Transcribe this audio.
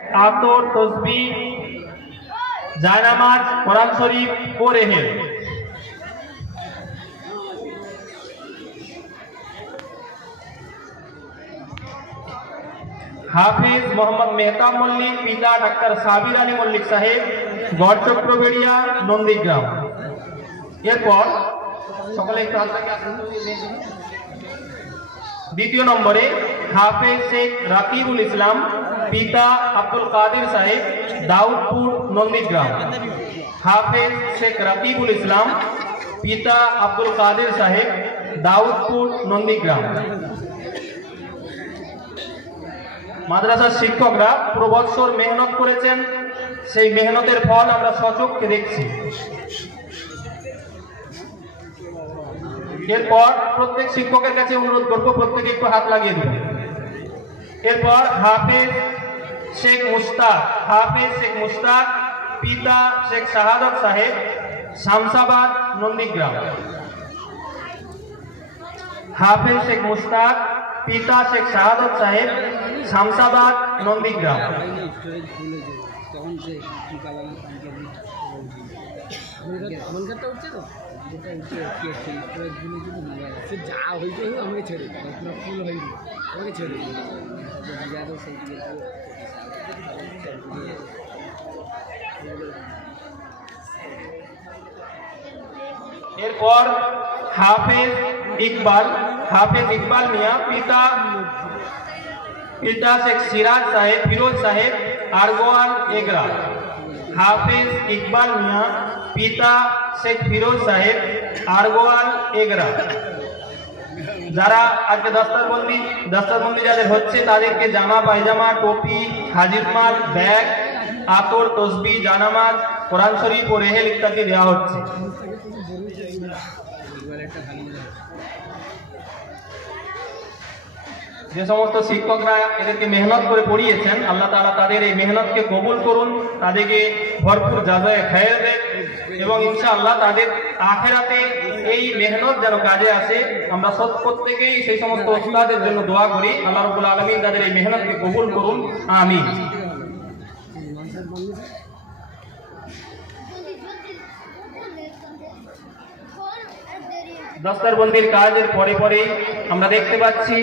আতর, তসবিহ, জায়নামাজ, কোরআন শরীফ ও রেহেল। হাফিজ মোহাম্মদ মেহতাব মল্লিক, পিতা ডাক্তার সাবির আলী মল্লিক সাহেব, গড় চক্রবেড়িয়া, নন্দীগ্রাম। এরপর সকলে একটু হাত রাখেন। দ্বিতীয় নম্বরে হাফেজ শেখ রাকিবুল ইসলাম, পিতা আব্দুল কাদির সাহেব, দাউদপুর, নন্দীগ্রাম। হাফেজ শেখ রাকিবুল ইসলাম, পিতা আব্দুল কাদির সাহেব, দাউদপুর, নন্দীগ্রাম। মাদ্রাসার শিক্ষকরা পুরো বৎসর মেহনত করেছেন, সেই মেহনতের ফল আমরা সচক্ষে দেখছি। এরপর প্রত্যেক শিক্ষকের কাছে অনুরোধ করবো প্রত্যেকে একটু হাত লাগিয়ে দেবেন। এরপর হাফেজ শেখ মুস্তাক, হাফেজ শেখ মুস্তাক, পিতা শেখ শাহাদত সাহেব, শামসাবাদ, নন্দীগ্রাম। হাফেজ শেখ মুস্তাক, পিতা শেখ শাহাদত সাহেব, শামসাবাদ, নন্দীগ্রাম। এরপর হাফেজ ইকবাল, হাফেজ ইকবাল মিয়া, পিতা শেখ সিরাজ সাহেব, ফিরোজ সাহেব, আরগোয়াল, এগরা। হাফেজ ইকবাল মিয়া, পিতা শেখ ফিরোজ সাহেব, আরগোয়াল, এগরা। যারা আজকে দস্তারবন্দি যাদের হচ্ছে তাদেরকে জামা, পায়জামা, টুপি, হাজির মাল, ব্যাগ, আতর, তসবিহ, জানামাজ, কোরআন শরীফ ও রেহেল ইত্যাদি দেওয়া হচ্ছে। যে সমস্ত শিক্ষকরা এদেরকে মেহনত করে পড়িয়েছেন, আল্লাহ তাআলা তাদের এই মেহনতকে কবুল করুন, তাদেরকে ভরপুর জাযায়ে খায়ের দেন এবং ইনশাআল্লাহ তাদের আখিরাতে এই মেহনত যেন কাজে আসে। আমরা প্রত্যেকেই সেই সমস্ত উস্তাদের জন্য দোয়া করি, আল্লাহ রাব্বুল আলামিন তাদের এই মেহনতকে কবুল করুন, আমিন। দস্তারবন্দির কাজের পরে আমরা দেখতে পাচ্ছি